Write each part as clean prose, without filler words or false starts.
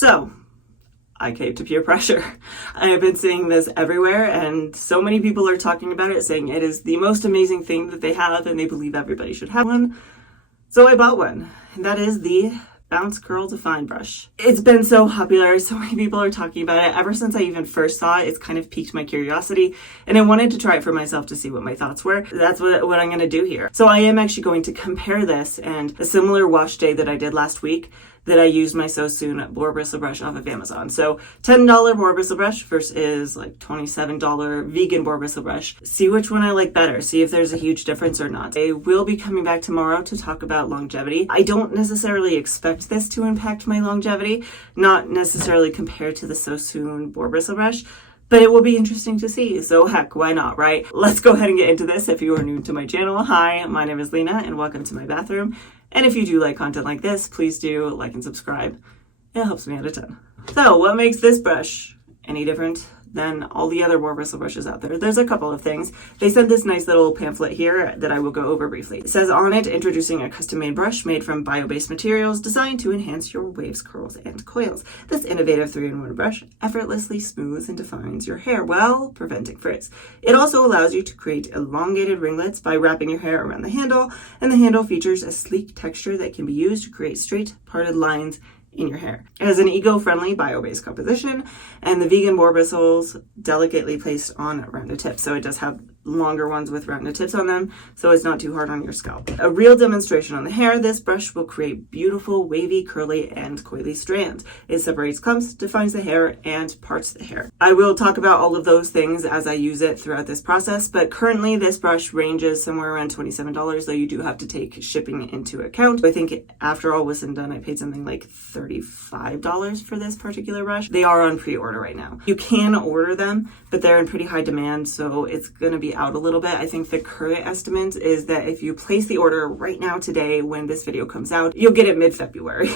So, I caved to peer pressure. I have been seeing this everywhere, and so many people are talking about it, saying it is the most amazing thing that they have, and they believe everybody should have one. So I bought one, and that is the Bounce Curl Define Brush. It's been so popular, so many people are talking about it. Ever since I even first saw it, it's kind of piqued my curiosity, and I wanted to try it for myself to see what my thoughts were. That's what I'm gonna do here. So I am actually going to compare this and a similar wash day that I did last week, that I used my SoSoon Boar Bristle brush off of Amazon. So $10 Boar Bristle brush versus like $27 vegan Boar Bristle brush. See which one I like better. See if there's a huge difference or not. I will be coming back tomorrow to talk about longevity. I don't necessarily expect this to impact my longevity, not necessarily compared to the SoSoon Boar Bristle brush, but it will be interesting to see. So heck, why not, right? Let's go ahead and get into this. If you are new to my channel, hi, my name is Lena and welcome to my bathroom. And if you do like content like this, please do like and subscribe. It helps me out a ton. So what makes this brush any different than all the other Boar Bristle brushes out there? There's a couple of things. They sent this nice little pamphlet here that I will go over briefly. It says on it, introducing a custom-made brush made from bio-based materials designed to enhance your waves, curls, and coils. This innovative 3-in-1 brush effortlessly smooths and defines your hair while preventing frizz. It also allows you to create elongated ringlets by wrapping your hair around the handle, and the handle features a sleek texture that can be used to create straight, parted lines in your hair. It has an eco-friendly bio-based composition, and the vegan boar bristles delicately placed on rounded tips. So it does have longer ones with rounded tips on them, so it's not too hard on your scalp. A real demonstration on the hair, this brush will create beautiful, wavy, curly, and coily strands. It separates clumps, defines the hair, and parts the hair. I will talk about all of those things as I use it throughout this process, but currently this brush ranges somewhere around $27, though you do have to take shipping into account. I think after all was said and done, I paid something like $35 for this particular brush. They are on pre-order right now. You can order them, but they're in pretty high demand, so it's gonna be out a little bit. I think the current estimate is that if you place the order right now today when this video comes out, you'll get it mid-February.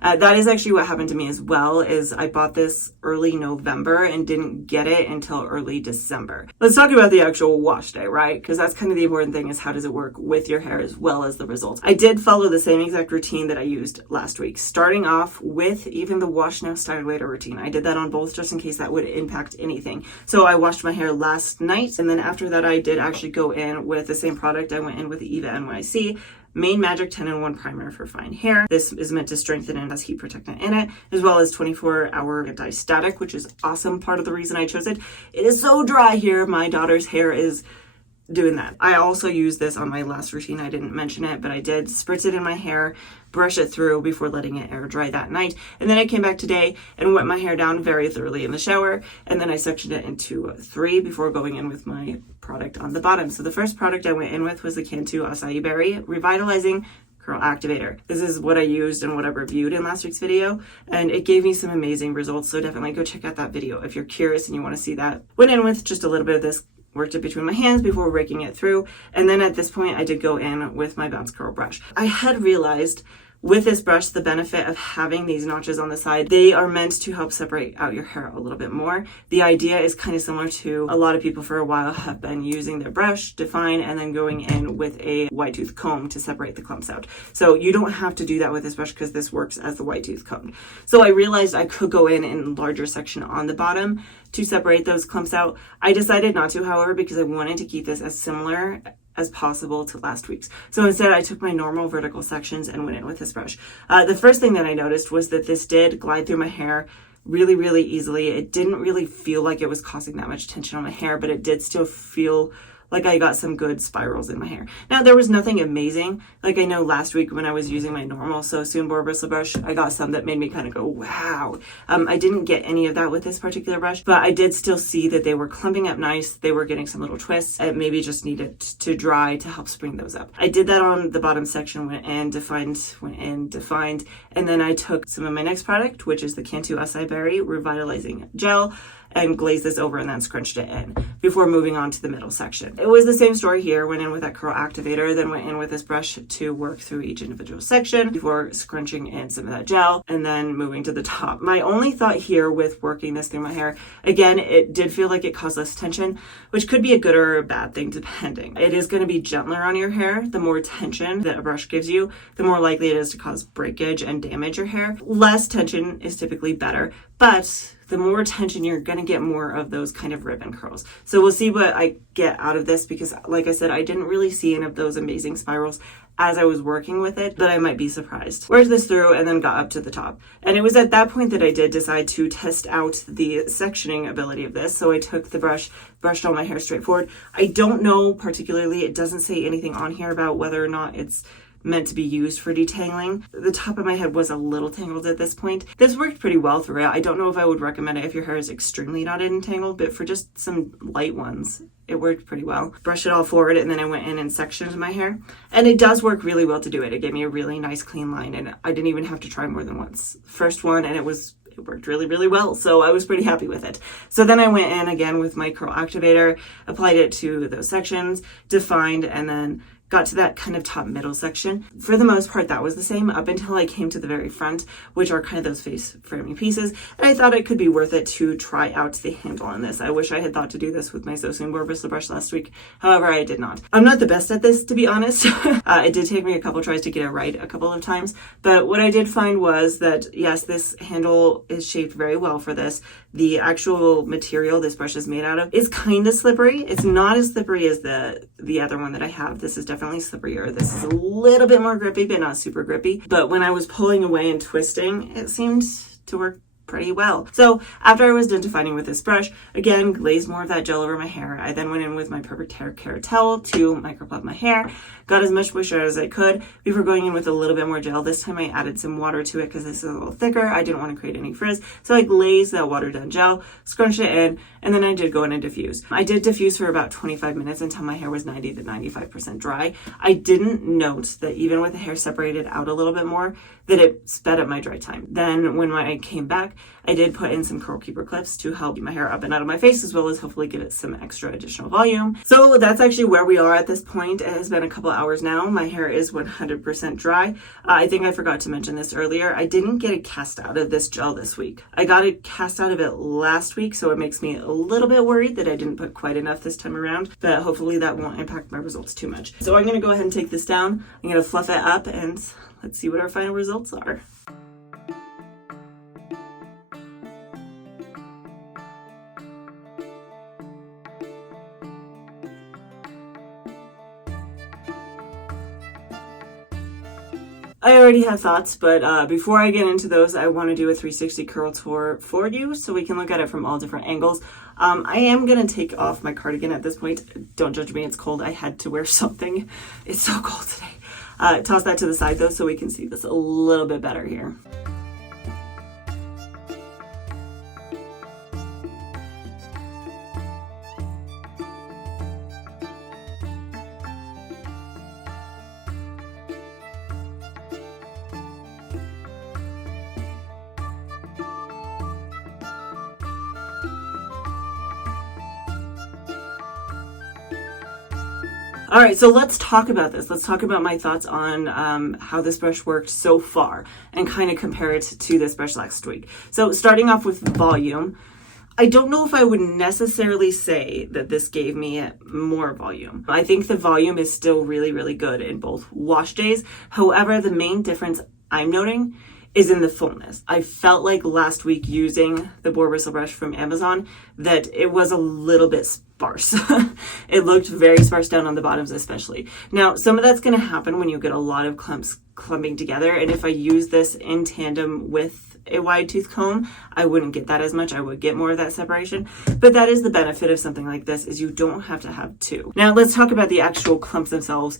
That is actually what happened to me as well, is I bought this early November and didn't get it until early December. Let's talk about the actual wash day, right? Because that's kind of the important thing, is how does it work with your hair as well as the results. I did follow the same exact routine that I used last week, starting off with even the wash now, style later routine. I did that on both just in case that would impact anything. So I washed my hair last night, and then after that I did actually go in with the same product. I went in with the Eva NYC Main Magic 10-in-1 Primer for fine hair. This is meant to strengthen and has heat protectant in it, as well as 24-hour anti-static, which is awesome. Part of the reason I chose it. It is so dry here. My daughter's hair is doing that. I also used this on my last routine. I didn't mention it, but I did spritz it in my hair, brush it through before letting it air dry that night. And then I came back today and wet my hair down very thoroughly in the shower. And then I sectioned it into 3 before going in with my product on the bottom. So the first product I went in with was the Cantu Acai Berry Revitalizing Curl Activator. This is what I used and what I reviewed in last week's video, and it gave me some amazing results. So definitely go check out that video if you're curious and you want to see that. Went in with just a little bit of this, worked it between my hands before raking it through, and then at this point I did go in with my Bounce Curl brush. I had realized with this brush the benefit of having these notches on the side. They are meant to help separate out your hair a little bit more. The idea is kind of similar to a lot of people for a while have been using their brush, define, and then going in with a wide tooth comb to separate the clumps out. So you don't have to do that with this brush because this works as the wide tooth comb. So I realized I could go in larger section on the bottom to separate those clumps out. I decided not to, however, because I wanted to keep this as similar as possible to last week's. So instead I took my normal vertical sections and went in with this brush. The first thing that I noticed was that this did glide through my hair really, really easily. It didn't really feel like it was causing that much tension on my hair, but it did still feel like I got some good spirals in my hair. Now, there was nothing amazing. Like I know last week when I was using my normal SoSoon Boar Bristle brush, I got some that made me kind of go, wow. I didn't get any of that with this particular brush, but I did still see that they were clumping up nice. They were getting some little twists. It maybe just needed to dry to help spring those up. I did that on the bottom section, went in, defined, and then I took some of my next product, which is the Cantu Acai Berry Revitalizing Gel. and glazed this over and then scrunched it in before moving on to the middle section. It was the same story here. Went in with that curl activator, then went in with this brush to work through each individual section before scrunching in some of that gel and then moving to the top. My only thought here with working this through my hair, again, it did feel like it caused less tension, which could be a good or a bad thing depending. It is going to be gentler on your hair. The more tension that a brush gives you, the more likely it is to cause breakage and damage your hair. Less tension is typically better, but the more tension, you're going to get more of those kind of ribbon curls. So we'll see what I get out of this, because like I said, I didn't really see any of those amazing spirals as I was working with it, but I might be surprised. Worked this through and then got up to the top. And it was at that point that I did decide to test out the sectioning ability of this. So I took the brush, brushed all my hair straight forward. I don't know particularly, it doesn't say anything on here about whether or not it's meant to be used for detangling. The top of my head was a little tangled at this point. This worked pretty well through it. I don't know if I would recommend it if your hair is extremely knotted and tangled, but for just some light ones, it worked pretty well. Brushed it all forward and then I went in and sectioned my hair. And it does work really well to do it. It gave me a really nice clean line and I didn't even have to try more than once. First one and it worked really, really well. So I was pretty happy with it. So then I went in again with my curl activator, applied it to those sections, defined, and then got to that kind of top middle section. For the most part, that was the same up until I came to the very front, which are kind of those face framing pieces. And I thought it could be worth it to try out the handle on this. I wish I had thought to do this with my SoSoon Boar Bristle brush last week. However, I did not. I'm not the best at this, to be honest. It did take me a couple tries to get it right a couple of times. But what I did find was that, yes, this handle is shaped very well for this. The actual material this brush is made out of is kind of slippery. It's not as slippery as the other one that I have. This is definitely slipperier. This is a little bit more grippy, but not super grippy. But when I was pulling away and twisting, it seemed to work pretty well. So after I was done defining with this brush, again, glazed more of that gel over my hair. I then went in with my perfect hair care towel to microplug my hair, got as much moisture as I could before going in with a little bit more gel. This time I added some water to it because this is a little thicker. I didn't want to create any frizz. So I glazed that watered down gel, scrunched it in, and then I did go in and diffuse. I did diffuse for about 25 minutes until my hair was 90 to 95% dry. I didn't note that even with the hair separated out a little bit more, that it sped up my dry time. Then when I came back, I did put in some curl keeper clips to help keep my hair up and out of my face, as well as hopefully give it some extra additional volume. So that's actually where we are at this point. It has been a couple hours now. My hair is 100% dry. I think I forgot to mention this earlier. I didn't get a cast out of this gel this week. I got a cast out of it last week, so it makes me a little bit worried that I didn't put quite enough this time around, but hopefully that won't impact my results too much. So I'm gonna go ahead and take this down. I'm gonna fluff it up and let's see what our final results are. I already have thoughts, but before I get into those, I want to do a 360 curl tour for you so we can look at it from all different angles. I am going to take off my cardigan at this point. Don't judge me, it's cold. I had to wear something. It's so cold today. Toss that to the side though so we can see this a little bit better here. All right, so let's talk about this. Let's talk about my thoughts on how this brush worked so far and kind of compare it to this brush last week. So starting off with volume, I don't know if I would necessarily say that this gave me more volume. I think the volume is still really, really good in both wash days. However, the main difference I'm noting is in the fullness. I felt like last week using the Boar Bristle brush from Amazon that it was a little bit sparse. It looked very sparse down on the bottoms especially. Now, some of that's going to happen when you get a lot of clumps clumping together, and if I use this in tandem with a wide tooth comb, I wouldn't get that as much. I would get more of that separation, but that is the benefit of something like this, is you don't have to have two. Now let's talk about the actual clumps themselves.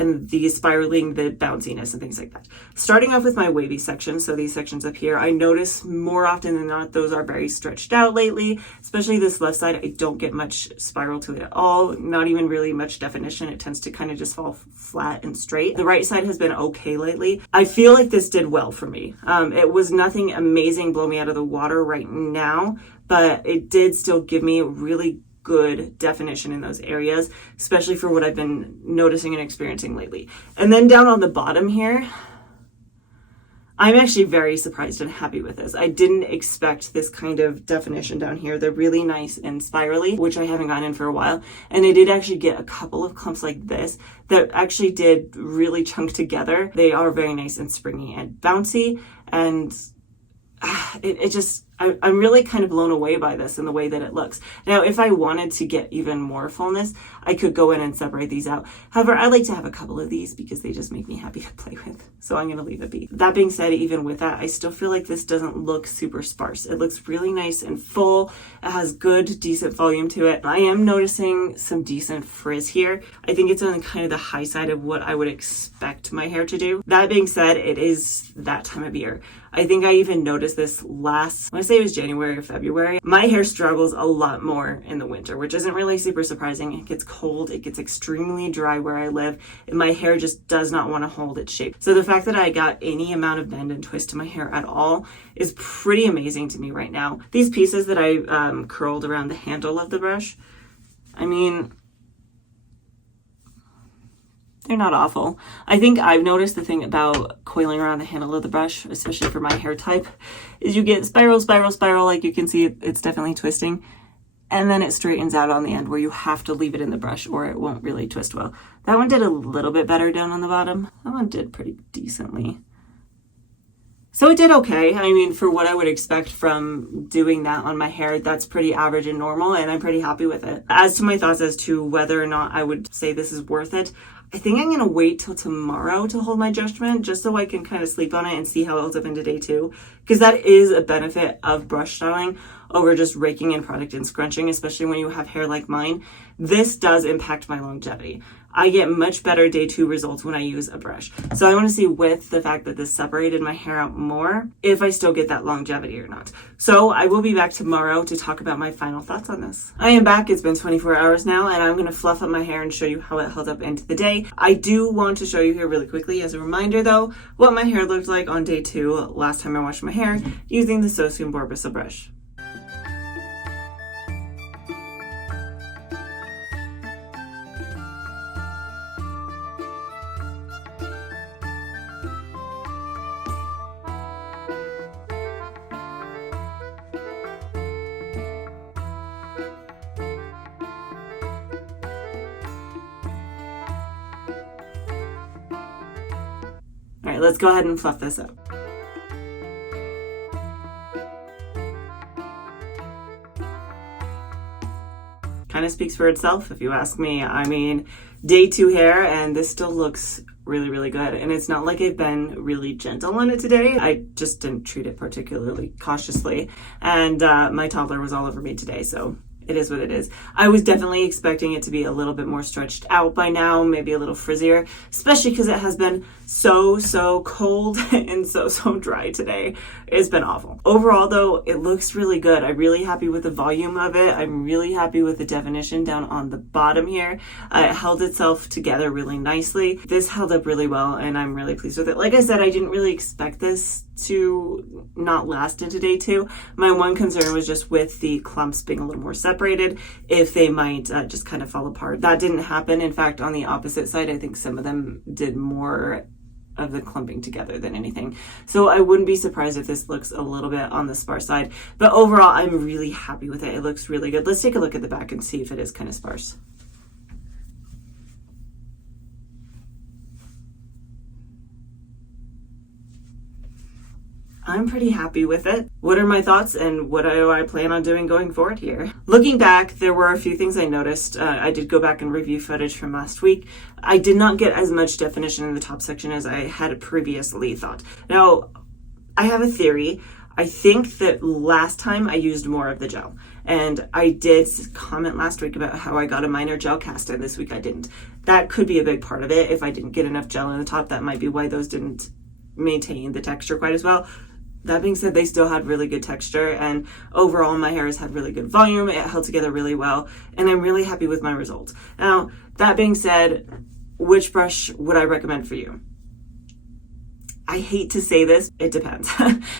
and the spiraling, the bounciness and things like that. Starting off with my wavy section, so these sections up here, I notice more often than not those are very stretched out lately, especially this left side. I don't get much spiral to it at all, not even really much definition. It tends to kind of just fall flat and straight. The right side has been okay lately. I feel like this did well for me. It was nothing amazing, blow me out of the water right now, but it did still give me really good definition in those areas, especially for what I've been noticing and experiencing lately. And then down on the bottom here, I'm actually very surprised and happy with this. I didn't expect this kind of definition down here. They're really nice and spirally, which I haven't gotten in for a while. And I did actually get a couple of clumps like this that actually did really chunk together. They are very nice and springy and bouncy, and I'm really kind of blown away by this and the way that it looks. Now, if I wanted to get even more fullness, I could go in and separate these out. However, I like to have a couple of these because they just make me happy to play with. So I'm going to leave it be. That being said, even with that, I still feel like this doesn't look super sparse. It looks really nice and full. It has good, decent volume to it. I am noticing some decent frizz here. I think it's on kind of the high side of what I would expect my hair to do. That being said, it is that time of year. I think I even noticed this last, I want to say it was January or February. My hair struggles a lot more in the winter, which isn't really super surprising. It gets cold, it gets extremely dry where I live, and my hair just does not want to hold its shape. So the fact that I got any amount of bend and twist to my hair at all is pretty amazing to me right now. These pieces that I curled around the handle of the brush, I mean, they're not awful. I think I've noticed the thing about coiling around the handle of the brush, especially for my hair type, is you get spiral, spiral, spiral. Like you can see it's definitely twisting. And then it straightens out on the end where you have to leave it in the brush or it won't really twist well. That one did a little bit better down on the bottom. That one did pretty decently. So it did okay. I mean, for what I would expect from doing that on my hair, that's pretty average and normal, and I'm pretty happy with it. As to my thoughts as to whether or not I would say this is worth it, I think I'm going to wait till tomorrow to hold my judgment, just so I can kind of sleep on it and see how it holds up into day two. Because that is a benefit of brush styling over just raking in product and scrunching, especially when you have hair like mine. This does impact my longevity. I get much better day two results when I use a brush. So I want to see, with the fact that this separated my hair out more, if I still get that longevity or not. So I will be back tomorrow to talk about my final thoughts on this. I am back. It's been 24 hours now, and I'm going to fluff up my hair and show you how it held up into the day. I do want to show you here really quickly, as a reminder though, what my hair looked like on day two last time I washed my hair using the SoSoon Boar Bristle brush. All right, let's go ahead and fluff this up. Kind of speaks for itself, if you ask me. I mean, day two hair, and this still looks really, really good. And it's not like I've been really gentle on it today. I just didn't treat it particularly cautiously. And my toddler was all over me today, so it is what it is. I was definitely expecting it to be a little bit more stretched out by now, maybe a little frizzier, especially because it has been so cold and so dry today. It's been awful. Overall though, it looks really good. I'm really happy with the volume of it. I'm really happy with the definition down on the bottom here. It held itself together really nicely. This held up really well, and I'm really pleased with it. Like I said, I didn't really expect this to not last into day two. My one concern was just with the clumps being a little more separated, if they might just kind of fall apart. That didn't happen. In fact, on the opposite side, I think some of them did more of the clumping together than anything. So I wouldn't be surprised if this looks a little bit on the sparse side, but overall I'm really happy with it. It looks really good. Let's take a look at the back and see if it is kind of sparse. I'm pretty happy with it. What are my thoughts and what do I plan on doing going forward here? Looking back, there were a few things I noticed. I did go back and review footage from last week. I did not get as much definition in the top section as I had previously thought. Now, I have a theory. I think that last time I used more of the gel, and I did comment last week about how I got a minor gel cast in. This week I didn't. That could be a big part of it. If I didn't get enough gel in the top, that might be why those didn't maintain the texture quite as well. That being said, they still had really good texture, and overall my hair has had really good volume. It held together really well, and I'm really happy with my results. Now, that being said, which brush would I recommend for you? I hate to say this, it depends.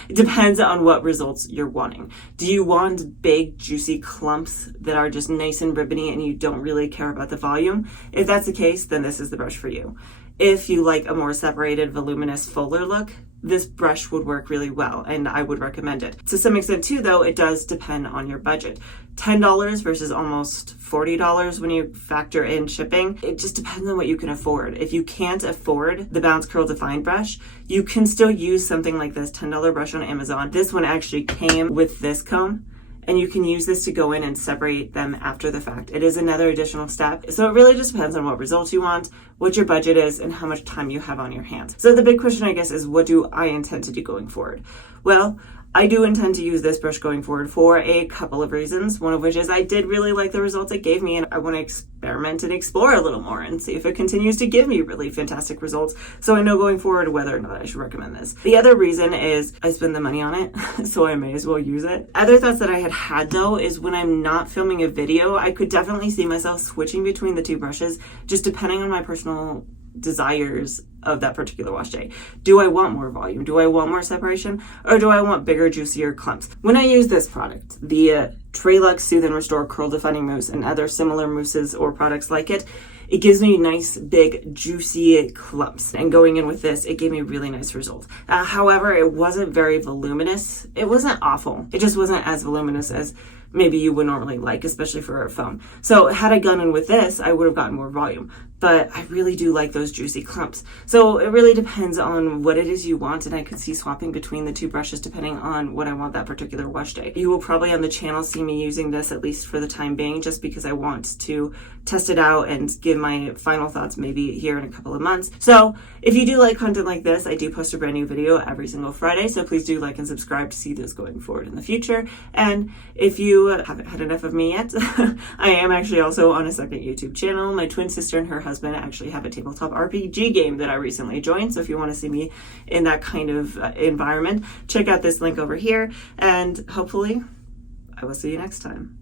It depends on what results you're wanting. Do you want big, juicy clumps that are just nice and ribbony and you don't really care about the volume? If that's the case, then this is the brush for you. If you like a more separated, voluminous, fuller look, this brush would work really well, and I would recommend it. To some extent too, though, it does depend on your budget. $10 versus almost $40 when you factor in shipping. It just depends on what you can afford. If you can't afford the Bounce Curl Define brush, you can still use something like this $10 brush on Amazon. This one actually came with this comb, and you can use this to go in and separate them after the fact. It is another additional step. So it really just depends on what results you want, what your budget is, and how much time you have on your hands. So the big question, I guess, is what do I intend to do going forward? Well, I do intend to use this brush going forward for a couple of reasons. One of which is I did really like the results it gave me, and I want to experiment and explore a little more and see if it continues to give me really fantastic results, so I know going forward whether or not I should recommend this. The other reason is I spend the money on it, so I may as well use it. Other thoughts that I had though is when I'm not filming a video, I could definitely see myself switching between the two brushes, just depending on my personal desires of that particular wash day. Do I want more volume? Do I want more separation? Or do I want bigger, juicier clumps? When I use this product, the Trelux Soothe and Restore Curl Defining Mousse and other similar mousses or products like it, it gives me nice, big, juicy clumps. And going in with this, it gave me really nice results. However, it wasn't very voluminous. It wasn't awful. It just wasn't as voluminous as maybe you would normally like, especially for a foam. So had I gone in with this, I would have gotten more volume. But I really do like those juicy clumps. So it really depends on what it is you want, and I could see swapping between the two brushes depending on what I want that particular wash day. You will probably on the channel see me using this at least for the time being, just because I want to test it out and give my final thoughts maybe here in a couple of months. So if you do like content like this, I do post a brand new video every single Friday, so please do like and subscribe to see those going forward in the future. And if you haven't had enough of me yet, I am actually also on a second YouTube channel. My twin sister and her husband actually have a tabletop RPG game that I recently joined, so if you want to see me in that kind of environment, check out this link over here, and hopefully I will see you next time.